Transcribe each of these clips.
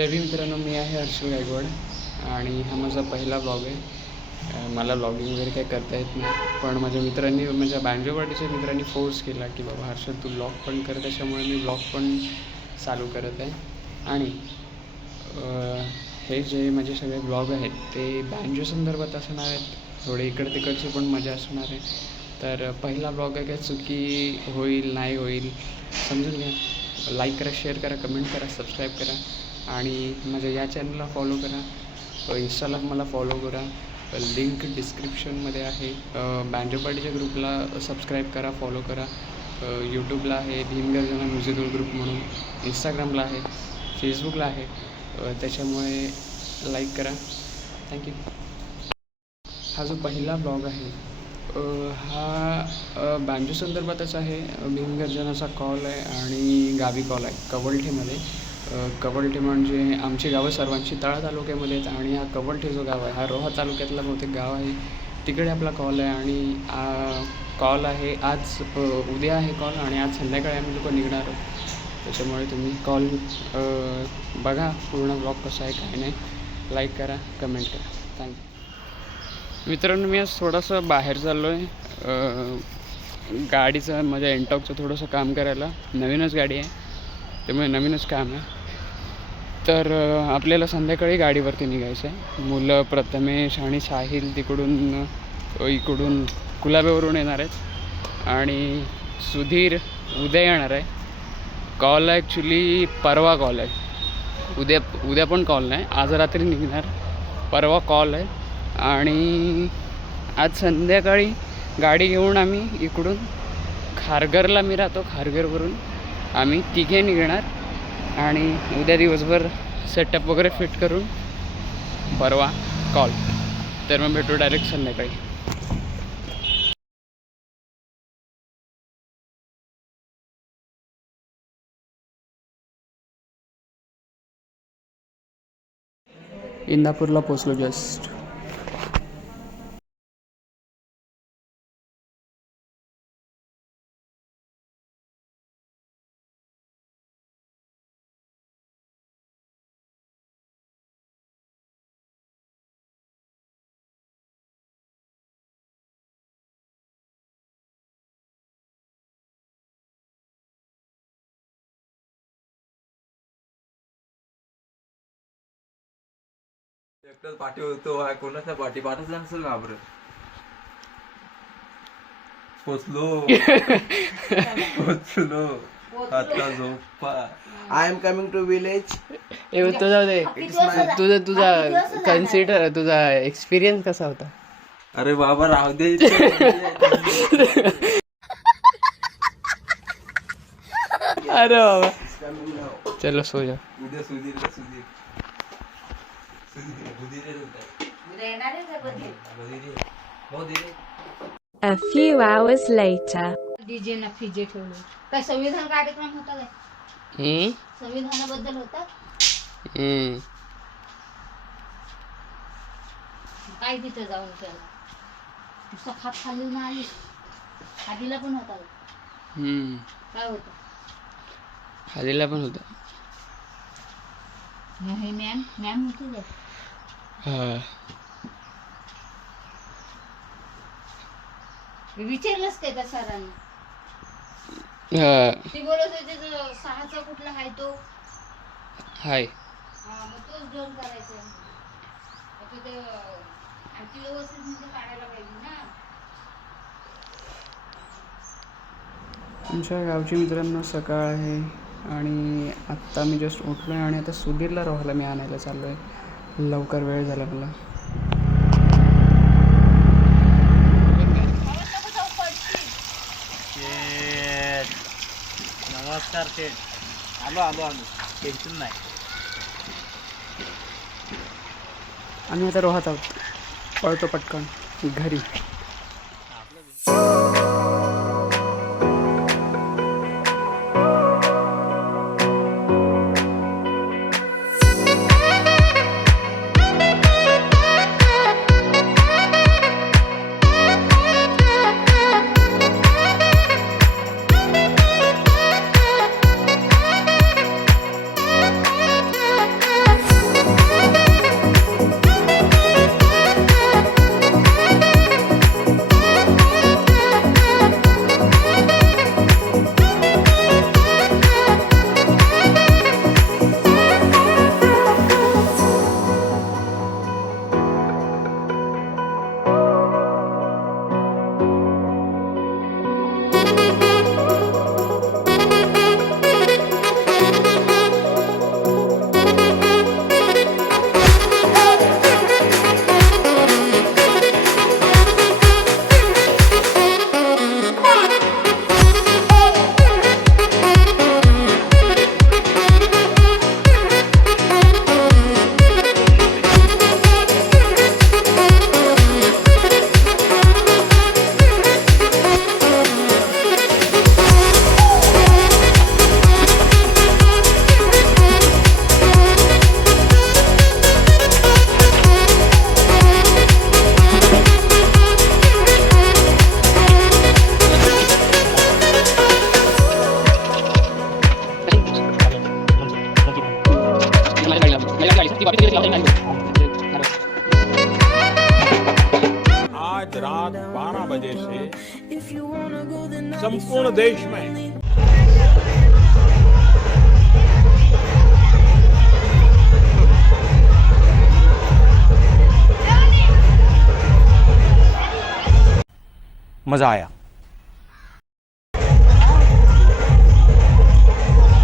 जय भीम मित्रांनो, मी आहे हर्षल गायकवाड आणि हा माझा पहिला ब्लॉग आहे. मला ब्लॉगिंग वगैरे काही करता येत नाही, पण माझ्या मित्रांनी, माझ्या बँजो पार्टीच्या मित्रांनी फोर्स केला की बाबा हर्षल तू ब्लॉग पण कर, त्याच्यामुळे मी ब्लॉग पण चालू करत आहे. आणि हे जे माझे सगळे ब्लॉग आहेत ते बँजो संदर्भात असणार आहेत, थोडे इकडे तिकडची पण मजा असणार आहे. तर पहिला ब्लॉग आहे, काय चुकी होईल नाही होईल समजून घ्या. लाईक करा, शेअर करा, कमेंट करा, सबस्क्राईब करा आणि माझ्या या चॅनलला फॉलो करा. इंस्टाला मला फॉलो करा, लिंक डिस्क्रिप्शनमध्ये आहे. बँजो पार्टीच्या ग्रुपला सबस्क्राईब करा, फॉलो करा. यूट्यूबला आहे भीमगर्जना म्युझिकल ग्रुप म्हणून, इंस्टाग्रामला आहे, फेसबुकला आहे. त्याच्यामुळे लाईक करा. थँक्यू. हा जो पहिला ब्लॉग आहे हा बँजो संदर्भातच आहे. भीमगर्जनाचा कॉल आहे आणि गावी कॉल आहे कवळठेमध्ये. कवळठे म्हणजे आमची गावं सर्वांची तळा तालुक्यामध्ये आहेत आणि हा कवळठे जो गाव आहे हा रोहा तालुक्यातला बहुतेक गाव आहे. तिकडे आपला कॉल आहे आणि कॉल आहे आज, उद्या आहे कॉल आणि आज संध्याकाळी आम्ही लोक निघणार आहोत. त्याच्यामुळे तुम्ही कॉल बघा, पूर्ण ब्लॉग कसा आहे काय नाही. लाईक करा, कमेंट करा. थँक्यू. मित्रांनो, मी आज थोडंसं बाहेर चाललो आहे गाडीचं, माझ्या एनटॉकचं थोडंसं काम करायला. नवीनच गाडी आहे त्यामुळे नवीनच काम आहे. तर आपल्याला संध्याकाळी गाडीवरती निघायचं आहे. मुलं प्रथमेश आणि साहिल इकडून कुलाब्यावरून येणार आहेत आणि सुधीर उद्या येणार आहे. कॉल ॲक्च्युली परवा कॉल आहे, उद्या पण कॉल नाही, आज रात्री निघणार, परवा कॉल आहे. आणि आज संध्याकाळी गाडी घेऊन आम्ही इकडून खारघरला, मी राहतो खारघरवरून आम्ही तिघे निघणार आणि उद्या दिवसभर सेटअप वगैरे फिट करून परवा कॉल. तर मग भेटू डायरेक्ट संध्याकाळी. इंदापूरला पोचलो जस्ट. एकटाच पाठी होतो, कोणाचा पाठी पाठच नसेल घाबर. पोचलो आता झोपा. I am coming to village. तुझा कन्सिडर, तुझा एक्सपिरियन्स कसा होता? अरे बाबा राहू दे. अरे बाबा चलो सो जा. उद्या Sudhir A few hours later. DJ ना फिजे ठेवलं. काय संविधान कार्यक्रम होता काय? संविधानाबद्दल होता काय? तिथं जाऊन त्याला नुसतं खाली ना आली. आधीला पण होता काय होतं? खालीला पण होता. हे मॅम होती काय? विचारलंच काय त्या सरांना? ती बोलत होती 6चा कुठला आहे तो हाय. मग तोच डोन करायचा. ते आणखी व्यवस्थित म्हणजे काढायला पाहिजे ना. आमच्या गावची मित्रांनो सकाळ आहे आणि आत्ता मी जस्ट उठलो आहे आणि आता सुधीरला रोहाला मी आणायला चाललो आहे. लवकर वेळ झाला मला. नमस्कार शेठ. आलो टेन्शन नाही. आम्ही आता रोहात आहोत, पळतो पटकन घरी. से संपूर्ण देश में मजा आया।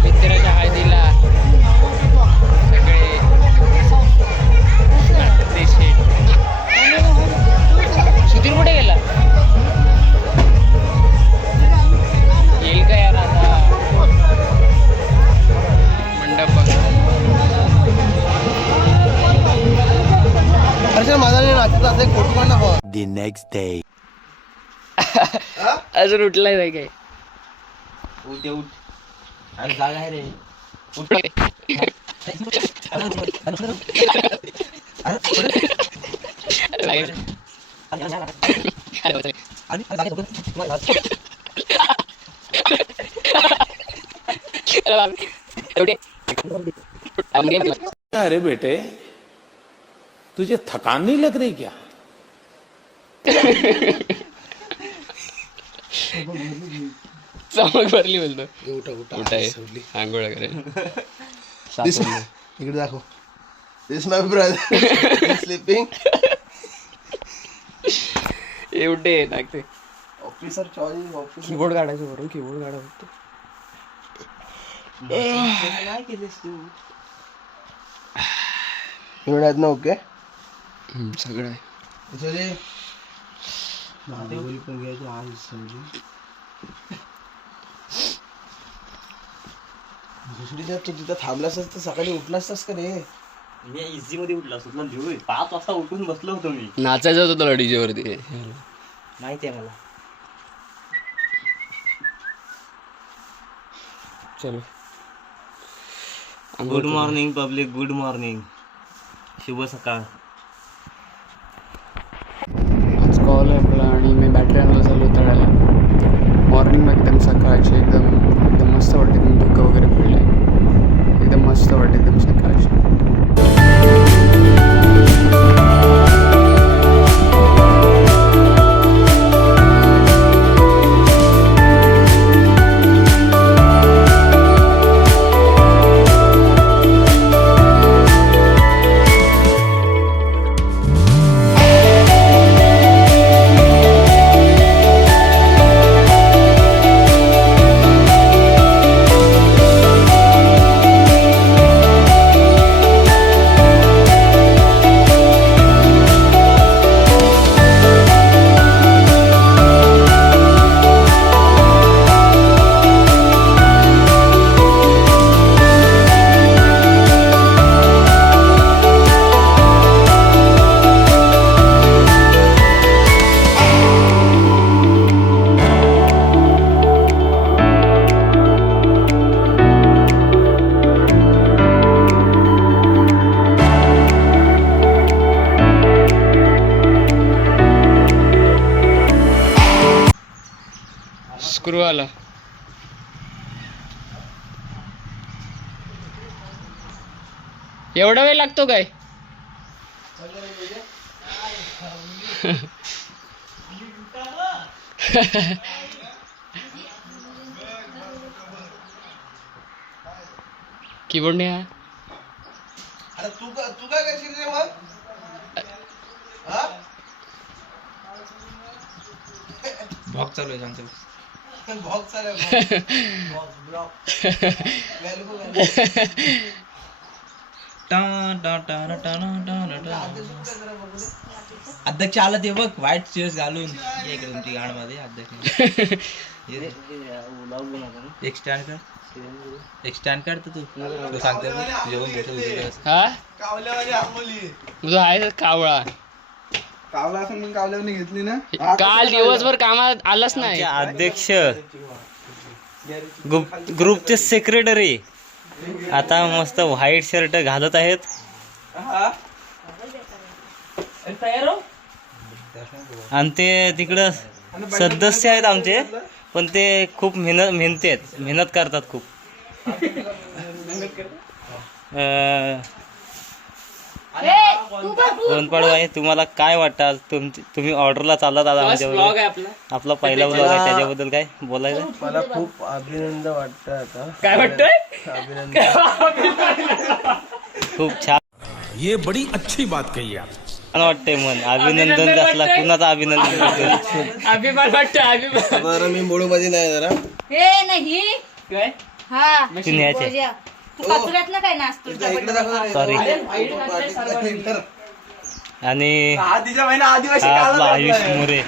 मित्राच्या हळदीला सगळे सुधीर कुठे गेला? येईल का यार आता? मंडप बघ. The next day. अजून उठलाय नाही काय? उठ उठ आणि जागा आहे रे. अरे बेटे तुझे थकान नहीं लग रही क्या? चमक भरली बोलतो. उठाय आंघोळ वगैरे इकडे दाखव. दिस माय ब्रदर स्लीपिंग. एवढे लागते. ऑफिसर चॉईस ऑफिसर कीबोर्ड काढायचं बरोबर. कीबोर्ड काढा फक्त. काय केलेस तू? आहेत ना? ओके सगळं आहे. चले भांडेवली पण घ्यायची आज समजून. दुसरीच्या तू तिथं थांबलास तर सकाळी उठलास का रे? मी इझी मध्ये उठला सुटला 5 वाजता उठून बसलो होतो मी. नाचायचं होतं लढीच्या वरती. माहिती आहे मला. चलो. Good morning public. Good morning. शुभ सकाळ. आज कॉल आहे आपला आणि मी बॅटरी आणायला चालू तळायला. मॉर्निंग एकदम सकाळची एकदम मस्त वाटते. एकदम धुकं वगैरे पडले. एकदम मस्त वाटते एकदम सकाळची. स्क्रू आला. एवढा वेळ लागतो काय? कीबोर्ड नाही आहे. अरे तू काय करशील रे मग? ब्लॉग चालू आहे आमचं. ब्लॉग चालू आहे. ब्लॉग अध्यक्ष आला ते बघ व्हाईट चेअर्स घालून. तुमची गाड मध्ये अध्यक्ष एक स्टँड कर. एक स्टँड काढ तर तू सांगते हा कावल्यावाली आंबोली. तुझा आहे कावळा. कावला असं मग कावल्यावानी घेतली ना. काल दिवसभर कामात आलाच नाही. अध्यक्ष ग्रुपचे सेक्रेटरी आता मस्त व्हाईट शर्ट घालत आहेत. आणि ते तिकडं सदस्य आहेत आमचे, पण ते खूप मेहनत करतात खूप. तू बघ तू. रणपाडू आहे तुम्हाला काय वाटतं तुम्ही ऑर्डरला चाललात आता आमच्याबरोबर आहे आपला. आपला पहिला ब्लॉग आहे त्याच्याबद्दल काय बोलायचं मला खूप अभिनंदन वाटतं आता. काय वाटतंय? अभिनंदन. खूप छान ये बड़ी अच्छी बात कही आप. वाटतंय मन अभिनंदन असला कुणाचा अभिनंदन करतोय? अभिमान वाटतं अभिमान. बरं मी मूड मध्ये नाही जरा. हे नाही काय? हा तू न्यायचे बोजा. तू कचऱ्यातलं काय नाचतो इकडे दाखव. Sorry party. आणि आधीच्या महिना आदिवासी हा काळात आपला आयुष मोरे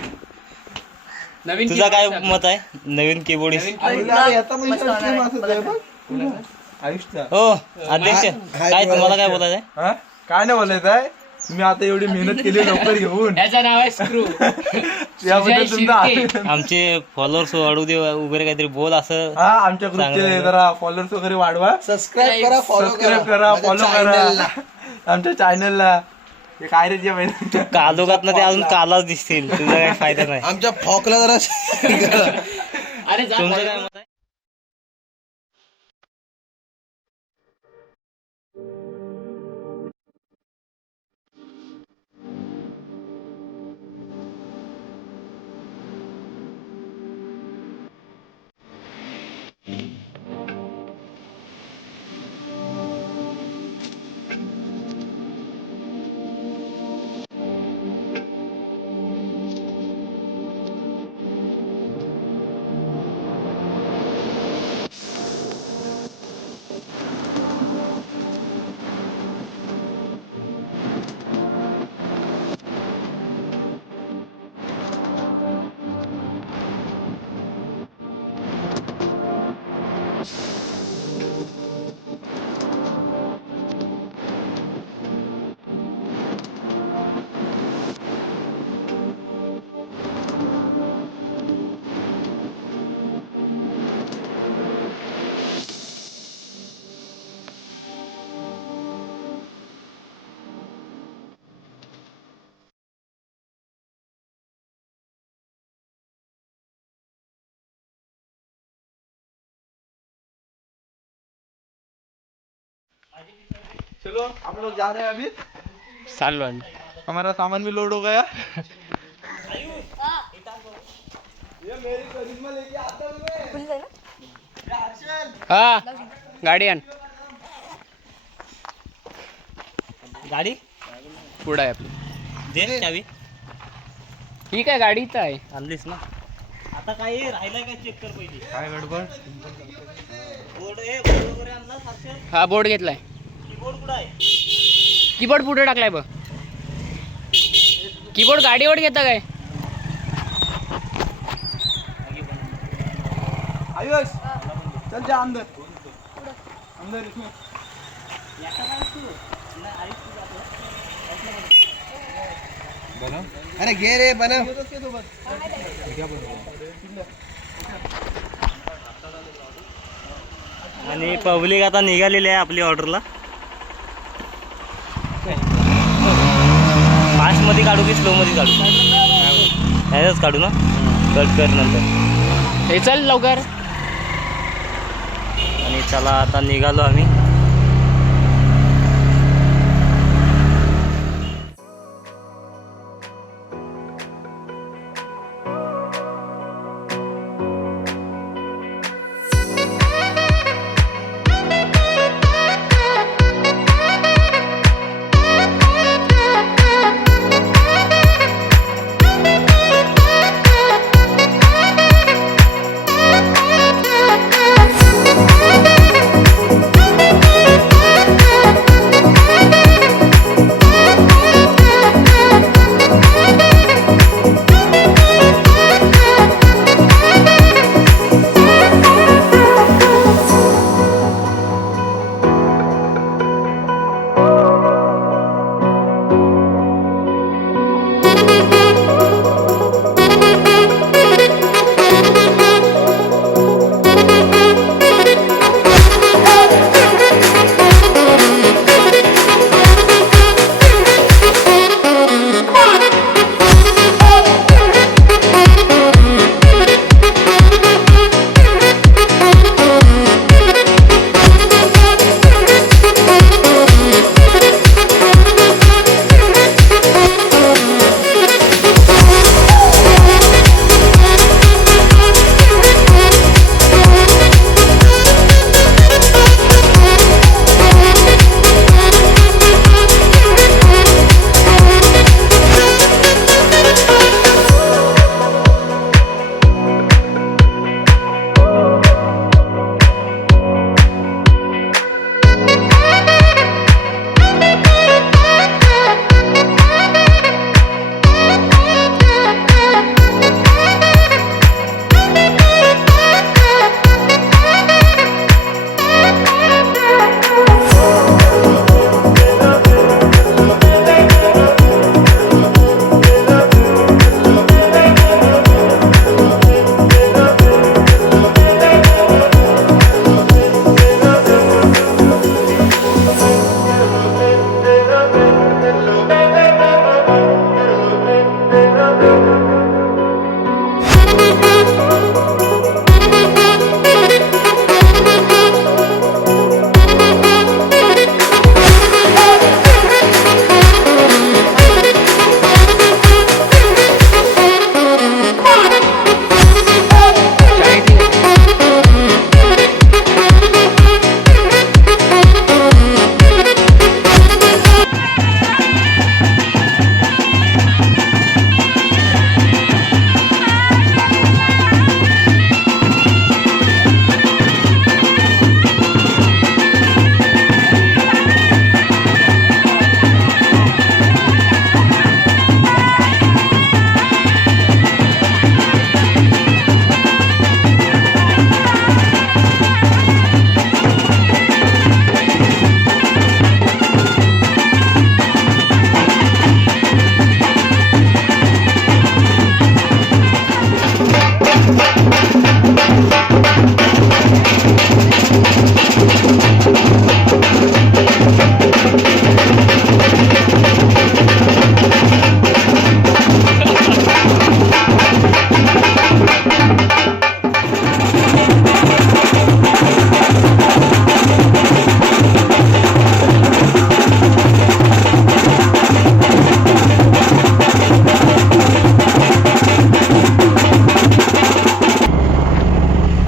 नवीन तुझा काय मत आहे नवीन कीबोर्डिस्ट आयुषचा हो अध्यक्ष काय तुम्हाला काय बोलायचंय हा काय नाही बोलायचं आहे मी आता एवढी मेहनत केली लवकर घेऊन याचं नाव आहे स्क्रू. त्याबद्दल तुमचा अभिनंदन. आमचे फॉलोअर्स वाढू दे वगैरे काहीतरी बोल असं हा आमच्या ग्रुपचे जरा फॉलोअर्स वगैरे वाढवा सबस्क्राईब करा, फॉलो सबस्क्राईब करा माझ्या फॉलो channel ला. करा आमच्या चॅनलला हे काय रे जे महिन्यात कालोगात ना ते अजून कालाच दिसतील तुझा काही फायदा नाही आमच्या फॉकला जरा करा. अरे जा तुमचं काय मत आहे चलो हम लोग जा रहे हैं अभी चालू आहे. हमारा सामान भी लोड हो गया हा गाडी आण. गाडी पुढं आहे आपली. दे चावी ही काय गाडी इथं आहे. आणलीस ना आता काय राहिलाय काय चेक कर पहिली काय गडबड बोर्ड वगैरे आणला सारखं हा बोर्ड घेतलाय. कीबोर्ड कुठं आहे कीबोर्ड पुढे टाकलाय बघ. कीबोर्ड गाडीवर घेता काय? आयुष चल जा अंदर अंदर इसमें अरे घे रे बनव. आणि पब्लिक आता निघालेली आहे आपली ऑर्डरला फास्ट मध्ये काढू की स्लो मध्ये काढू ह्याच काढू ना कट कर नंतर हे चल लवकर. आणि चला आता निघालो आम्ही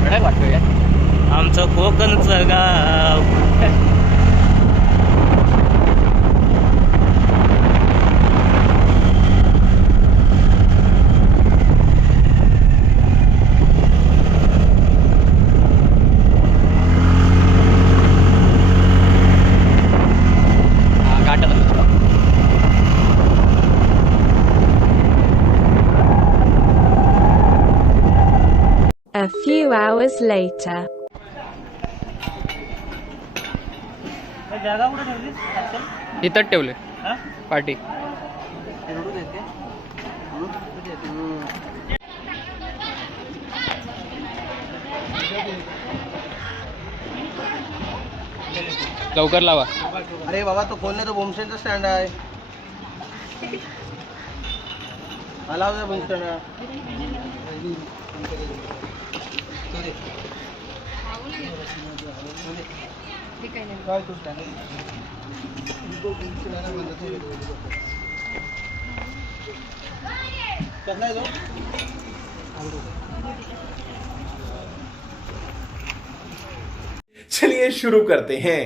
कडक वाटतो यार. आमचं कोकणचं गाव. हा, घाटात आलो थोडं. A few hours later. जागा कुठे ठेवली? इथंच ठेवले हा? पाठी. लवकर लावा. अरे बाबा तो खोलणे तो बोमसेलचा स्टँड आहे. आला होता बोम स्टँड. काय तो स्टँड कसला आहे तो? चलिए शुरू करते हैं.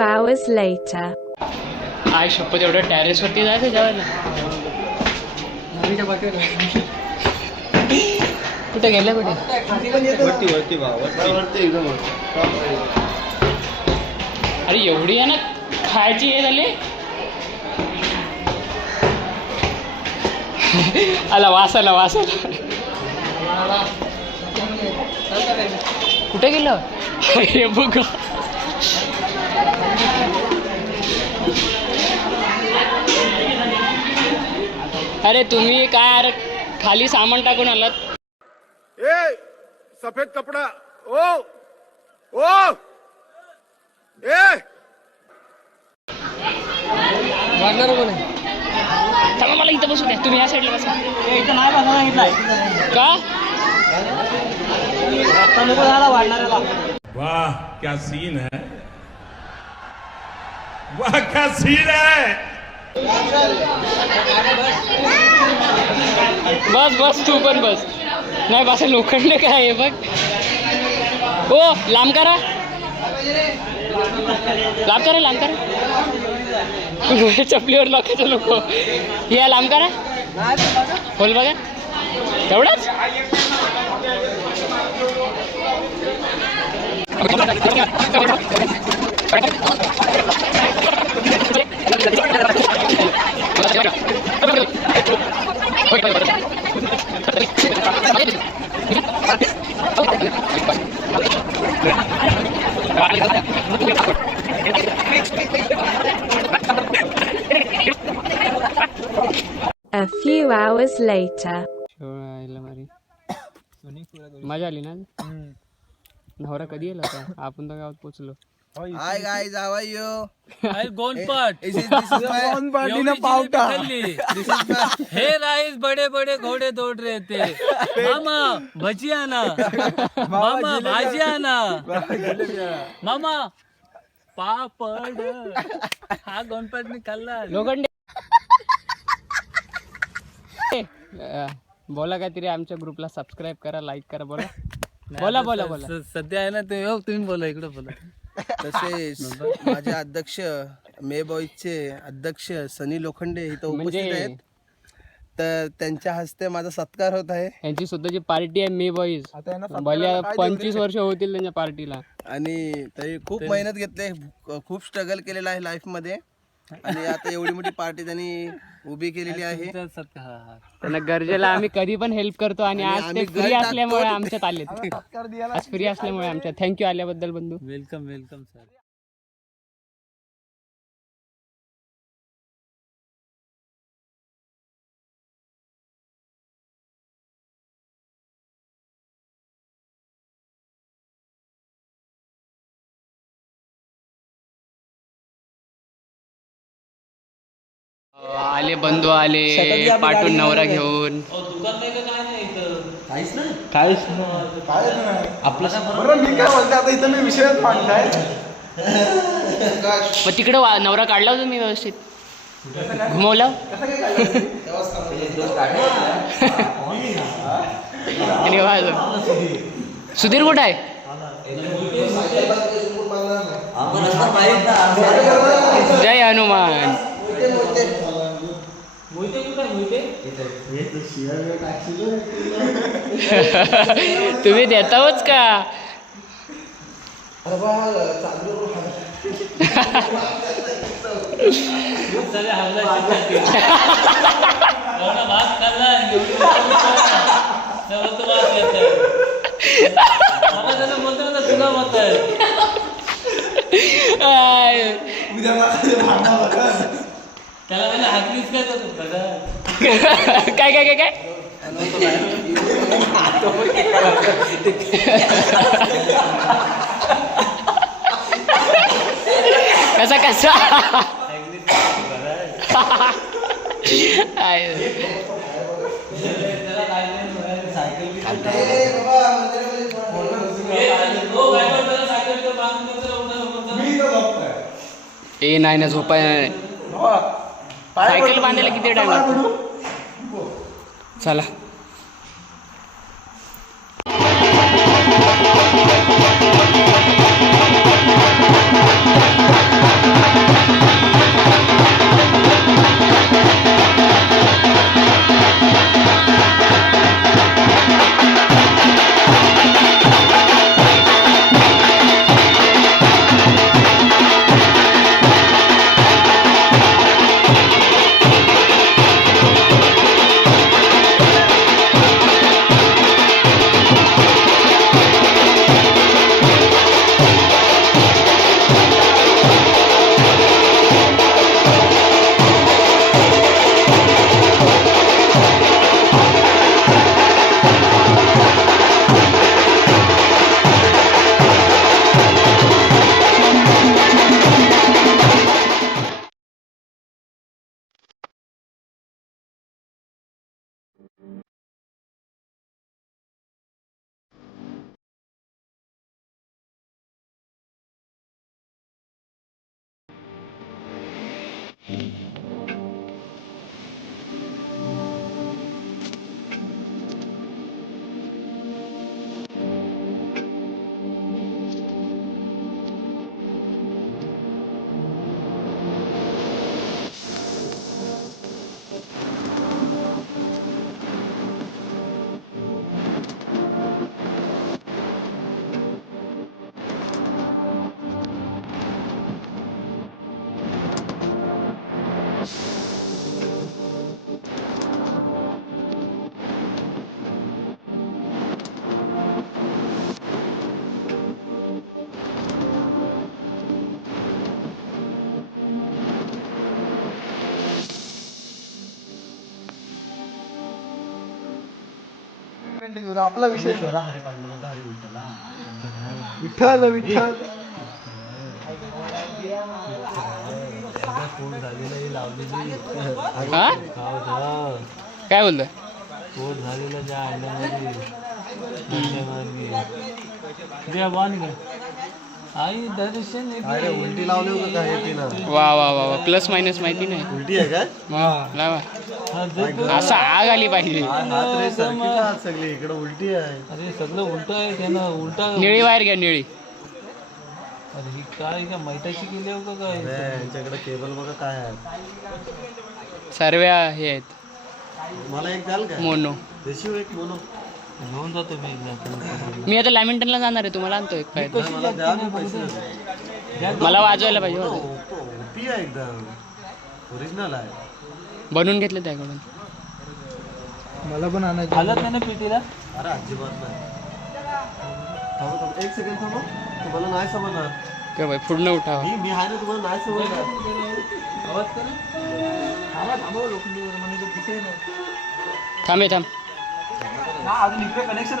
hours later. आय शपथ एवढं टॅरेसवरती जायचं जेवायला. कुठे गेलं कुठे? अरे एवढी आहे ना खायची हे झाली. आला वास आला. कुठे गेलं हे बघ. अरे तुम्ही काय अरे खाली सामान टाकून आलात. सफेद कपड़ा ओ चला मला इथं बसू द्या. तुम्ही या साईडला बसा. इथं नाही बघा सांगितलंय का? आता नको झाला वाढणाऱ्याला. वाह क्या सीन है, वाह क्या सीन है. बस तू पण बस. नाही बस लोखंड काय आहे बघ. ओ लांब करा. चपलीवर लोकांचं लोक. या लांब करा. बोल बघा तेवढंच. A few hours later. मजा आली ना. नवरा कधी येला होता. आपण तर गावात पोचलो. Hi guys, how are you? गोंदपाट हेयर आइज बड़े बड़े घोड़े दौड़ रहे थे. मामा भजिया ना, मामा भाजिया ना, मामा पापड. हा गोंदपाट खाल्ला. लोखंडे बोला काहीतरी. आमच्या ग्रुपला सबस्क्राईब करा, लाईक करा. बोला. सध्या आहे ना ते. तुम्ही बोला, इकडे बोला. तसेच माझे अध्यक्ष मे बॉईजचे अध्यक्ष सनी लोखंडे इथं उपस्थित आहेत. तर त्यांच्या हस्ते माझा सत्कार होत आहे. यांची स्वतःची पार्टी आहे मे बॉईज. भल्या 25 वर्ष होतील त्यांच्या पार्टीला. आणि तरी खूप मेहनत घेतले, खूप स्ट्रगल केलेला आहे लाईफ मध्ये. आणि आता एवढी मोठी पार्टी त्यांनी उभी केलेली आहे. त्यांना गरजेला आम्ही कधी पण हेल्प करतो. आणि आज ते फ्री असल्यामुळे आमच्यात आलेत. आज फ्री असल्यामुळे आमच्यात. थँक्यू आल्याबद्दल बंधू. Welcome sir. आले बंधू आले पाठून नवरा घेऊन. काहीच बरं मी काय म्हणते आता इथं मी विषयच मांडलाय. मग तिकडे नवरा काढला तुम्ही व्यवस्थित घुमवला. सुधीर कुठं आहे? जय हनुमान. तुम्ही देतावच का? काय काय काय काय कसा कसा ए नाही ना झोपाय नाही. सायकल बांधायला किती टाइम लागतो? चला आपला विषय विठ्ठल विठ्ठल हा काय बोलतोय पोट झालेलं ज्या आयल्यामध्ये आई दर्शन उलटी लावली होती काय तिनं वा वा वा वा प्लस मायनस माहिती नाही उलटी आहे काय लावा असं आग आली पाहिजे हात रे सरकी का हात सगळी इकडे उलटी आहे अरे सगळं उलट आहे त्यानं उलटा निळी वायर घ्या निळी अरे ही काय का मैताची केली हो का काय यांच्याकडे केबल बघा काय आहे सर्व हे आहेत मला एक द्याल का मोनो देशीव एक मोनो घेऊन जातो मी एकदा. मी आता लॅमिंटनला जाणार आहे तुम्हाला आणतो एक काय मला द्या मी पैसे मला वाजवायला पाहिजे होतं. ओपी आहे एकदम ओरिजिनल आहे बनवून घेतलं त्याकडून मला पण आणायचं हालत नाही ना पेटीला अरे अजिबात नाही थांबा एक सेकंड थांबा तुम्हाला नाही समजणार काय बाई पूर्ण उठावा मी आहे ना तुम्हाला नाही समजणार आवाज कर थांबा लोखंडीवर म्हणजे तो दिसे नाही थांबे थांब अजून इकडे कनेक्शन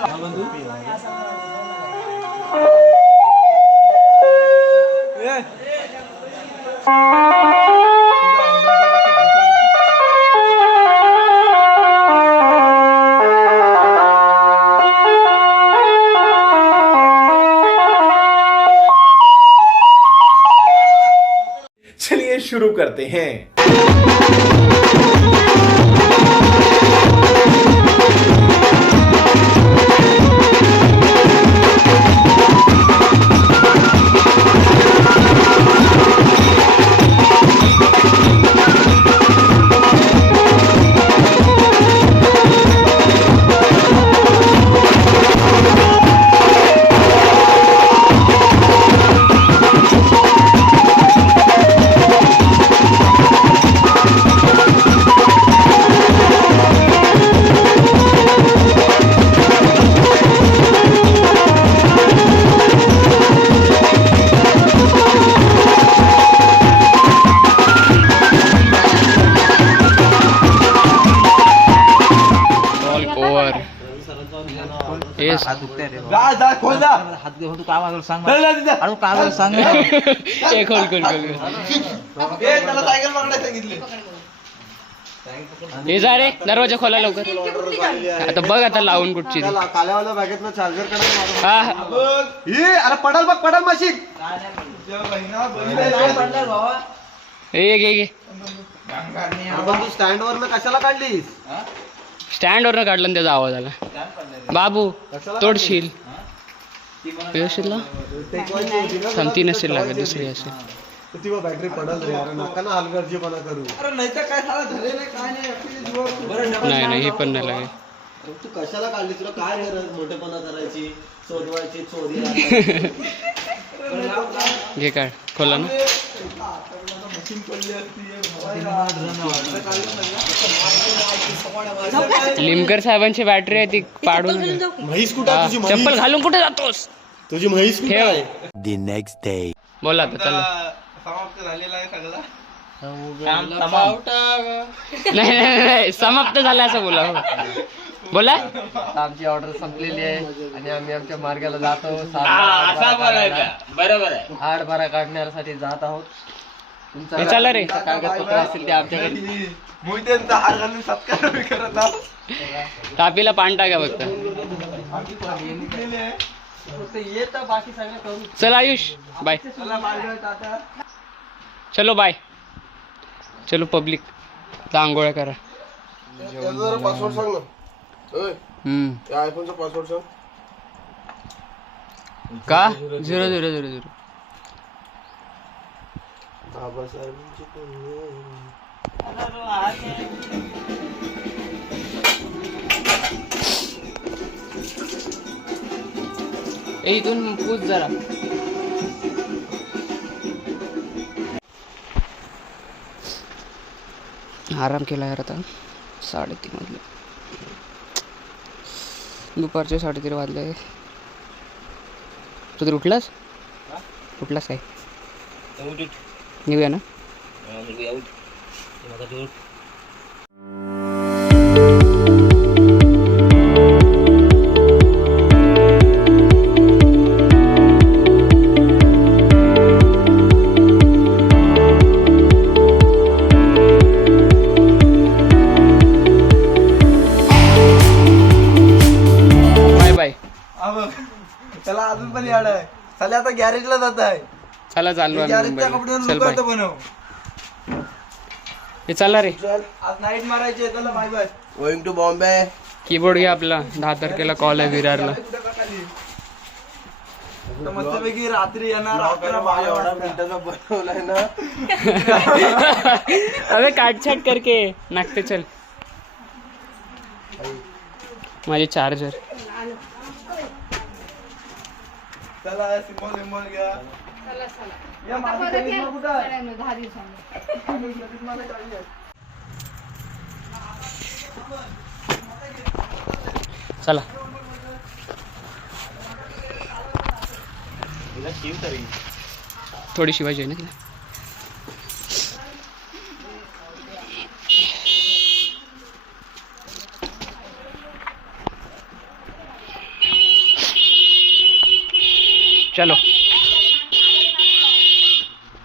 चलिए शुरू करते हैं। येस हात घेऊन तू काय वाजवलं सांग अरे काय वाजवलं सांग ए खोल खोल खोल त्याला सायकल पकडायला सांगितली हे जा रे दरवाजा खोला लवकर आता बघ आता लावून कुठची ती. काल्यावाल्या बॅगेतनं चार्जर काढा हा अरे पडल बघ पडल मशीन हे घे घे तू स्टँड वर कशाला काढलीस स्टँडवरनं काढलं ना त्याचा आवाज आला बाबू तोडशील व्यवस्थित लाव. थांबती नसेल लागत दुसरी असेल ती बॅटरी पडल रे अरे नका ना हलगर्जीपणा करू अरे नाही तर काय झालं झाले नाही काय नाही नाही नाही हे पण नाही लागेल तू कशाला काढली तुला काय गरज मोठेपणा करायची चोरवायची चोरी घे काढ खोला ना लिमकर साहेबांची बॅटरी आहे ती पाडून म्हैस कुठे आहे तुझी चप्पल घालून कुठे जातोस तुझी म्हैस कुठे ठेव आहे The next day. बोला आता चला समाप्त झालेला आहे सगळा नाही नाही नाही समाप्त झालं असं बोला हो. बोला आमची ऑर्डर संपलेली आहे आणि आम्ही आमच्या मार्गाला जातो बरोबर आहे हाडभरा काढण्यासाठी जात आहोत तुमचा हे चला रे. कागदपत्र असतील ते आमच्याकडे मोहित्यांचा हार घालून सत्कार मी करत आहोत तापीला पान टाका फक्त येतं बाकी सगळं करू चल आयुष बाय चलो बाय चलो पब्लिक आता आंघोळ्या करा. त्याचा जरा पासवर्ड सांग ना. ओय, त्या आयफोनचा पासवर्ड सांग. का 0000. बाबासाहेबांची पुण्य. इथून पूछ जरा. आराम केला यार आता 3:30 वाजले. दुपारचे 3:30 वाजले. तू तर उठलास काय? निघूया ना. Bye bye. त्याला अजून पण याड आहे. चला आता गॅरेजला जात आहे. चला चाललो आम्ही गॅरेजच्या मुंबईला. कपड्यावर चल बाय. लुक बनव. हे चालला रे. आज नाईट मारायची आहे. चला bye bye. Going to Bombay. Keyboard घ्या आपला. 10 तारखेला कॉल आहे विरारला. तर मस्तपैकी रात्री येणार. आपल्याला 12 एवढा वाजता. मिनिटाचा बनवलाय ना. अबे काटछाट करके नागते. चल माझे चार्जर. चला सिम्बॉल घ्या. या माझी करिश्मा कुठं आहे? 10 दिवसांनी. चला थोडी शिवायची आहे ना तिला. चलो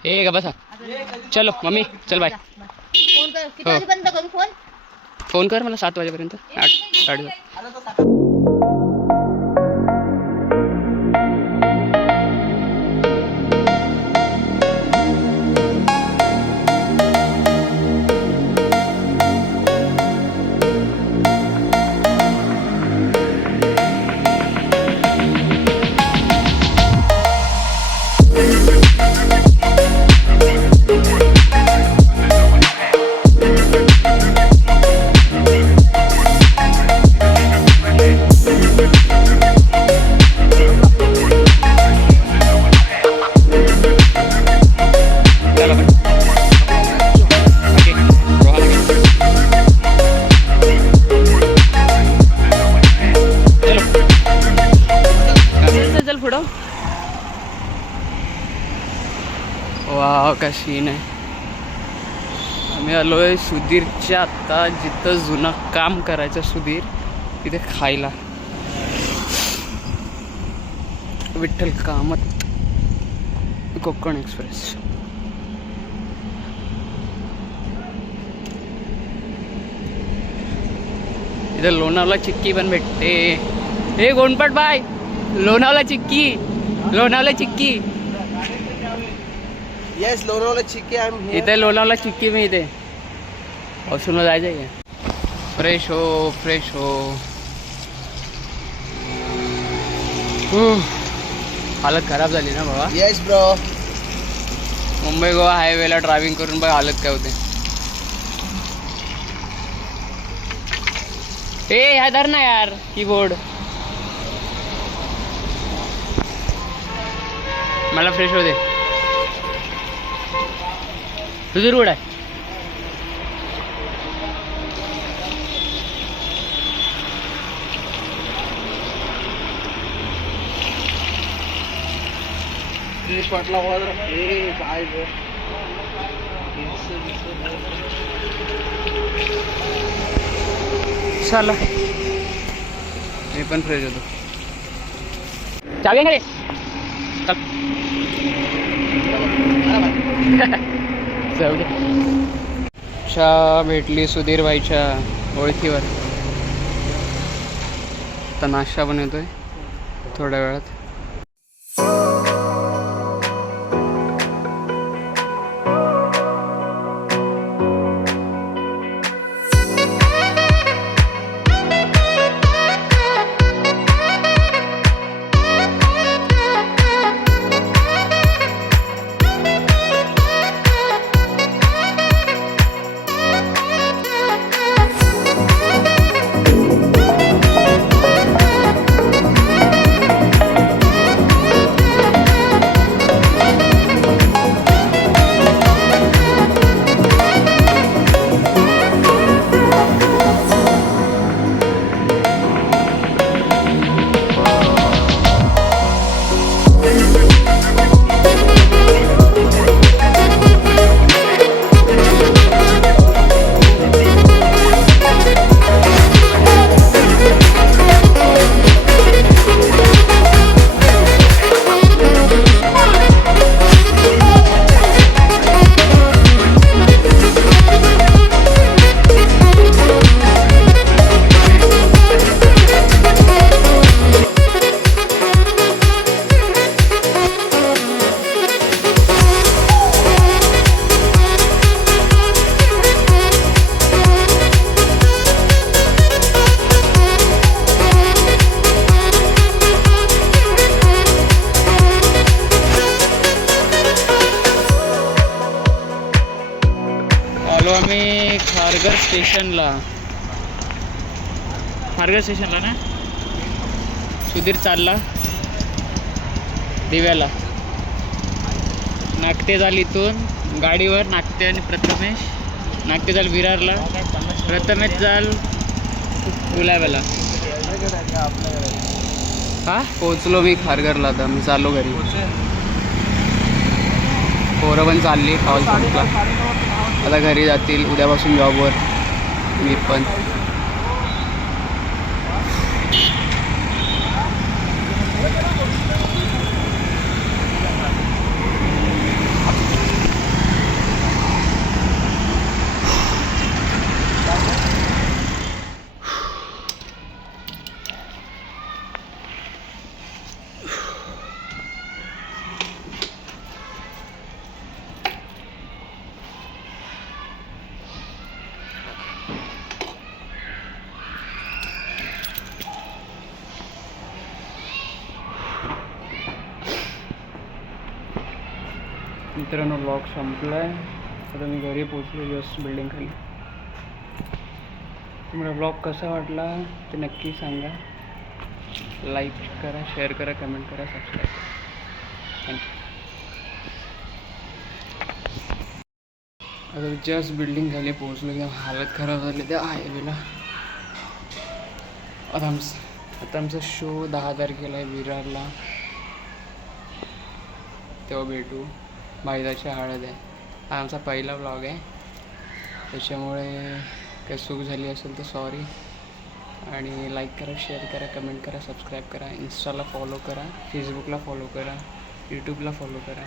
ए का बसा. चलो मम्मी चल बाय. फोन कर. किती वाजेपर्यंत करू फोन? फोन कर मला 7 वाजेपर्यंत. 8:30. चल पुढं. वाव का सीन आहे. आम्ही आलोय सुधीरच्या आता जिथं जुनं काम करायचं सुधीर तिथे खायला. विठ्ठल कामत कोकण एक्सप्रेस. इथं लोणावळा चिक्की पण भेटते. हे गोंडपाट bye. Lonavala chikki. Yes Lonavala chikki. I am इथे लोणावळा चिक्की में इथे वॉशरूमला जायचं आहे. फ्रेश हो. हालत खराब झाली ना बाबा. Yes bro. मुंबई गोवा हायवेला ड्रायव्हिंग करून बघ हालत काय होते. ए ह्या धर ना यार कीबोर्ड. मला फ्रेश होते. तुझी रोड आहे. पटला काय चला मी पण फ्रेश होतो. चावी आहे का रे? चल चहा भेटली सुधीर भाईच्या ओळखीवर. आता नाश्ता बनवतोय थोड्या वेळात. खारघर स्टेशनला ना सुधीर चालला दिव्याला. नागटे झाली इथून गाडीवर, नागटे आणि प्रथमेश. नागटे जाल विरारला, प्रथमेश जाल गुलाब्याला. हा पोचलो मी खारघरला. आता मी चाललो घरी. पोरं पण चालली, पाऊस संपला आता घरी जातील. उद्यापासून जॉबवर मी पण. मित्रांनो ब्लॉग संपला आहे. आता मी घरी पोचलो जस्ट बिल्डिंग खाली. तुम्हाला ब्लॉग कसा वाटला ते नक्की सांगा. लाईक करा, शेअर करा, कमेंट करा, सबस्क्राईब करा. थँक्यू. आता जस्ट बिल्डिंग खाली पोचलो की हालत खराब झाली त्या हायवेला. आता आमचा शो 10 तारखेला आहे विरारला. तेव्हा भेटू. मैदाची हळद आहे. हा आमचा पहिला व्लॉग आहे, त्याच्यामुळे काही चूक झाली असेल तर सॉरी. आणि लाईक करा, शेअर करा, कमेंट करा, सबस्क्राईब करा. इंस्टाला फॉलो करा, फेसबुकला फॉलो करा, यूट्यूबला फॉलो करा.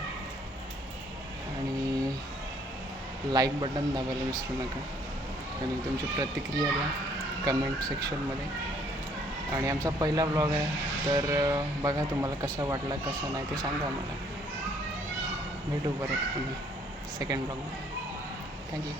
आणि लाईक बटन दाबायला विसरू नका. आणि तुमची प्रतिक्रिया द्या कमेंट सेक्शनमध्ये. आणि आमचा पहिला व्लॉग आहे तर बघा तुम्हाला कसा वाटला कसा नाही ते सांगा मला. भेटू परत पुन्हा सेकंड ब्लॉग. थँक्यू.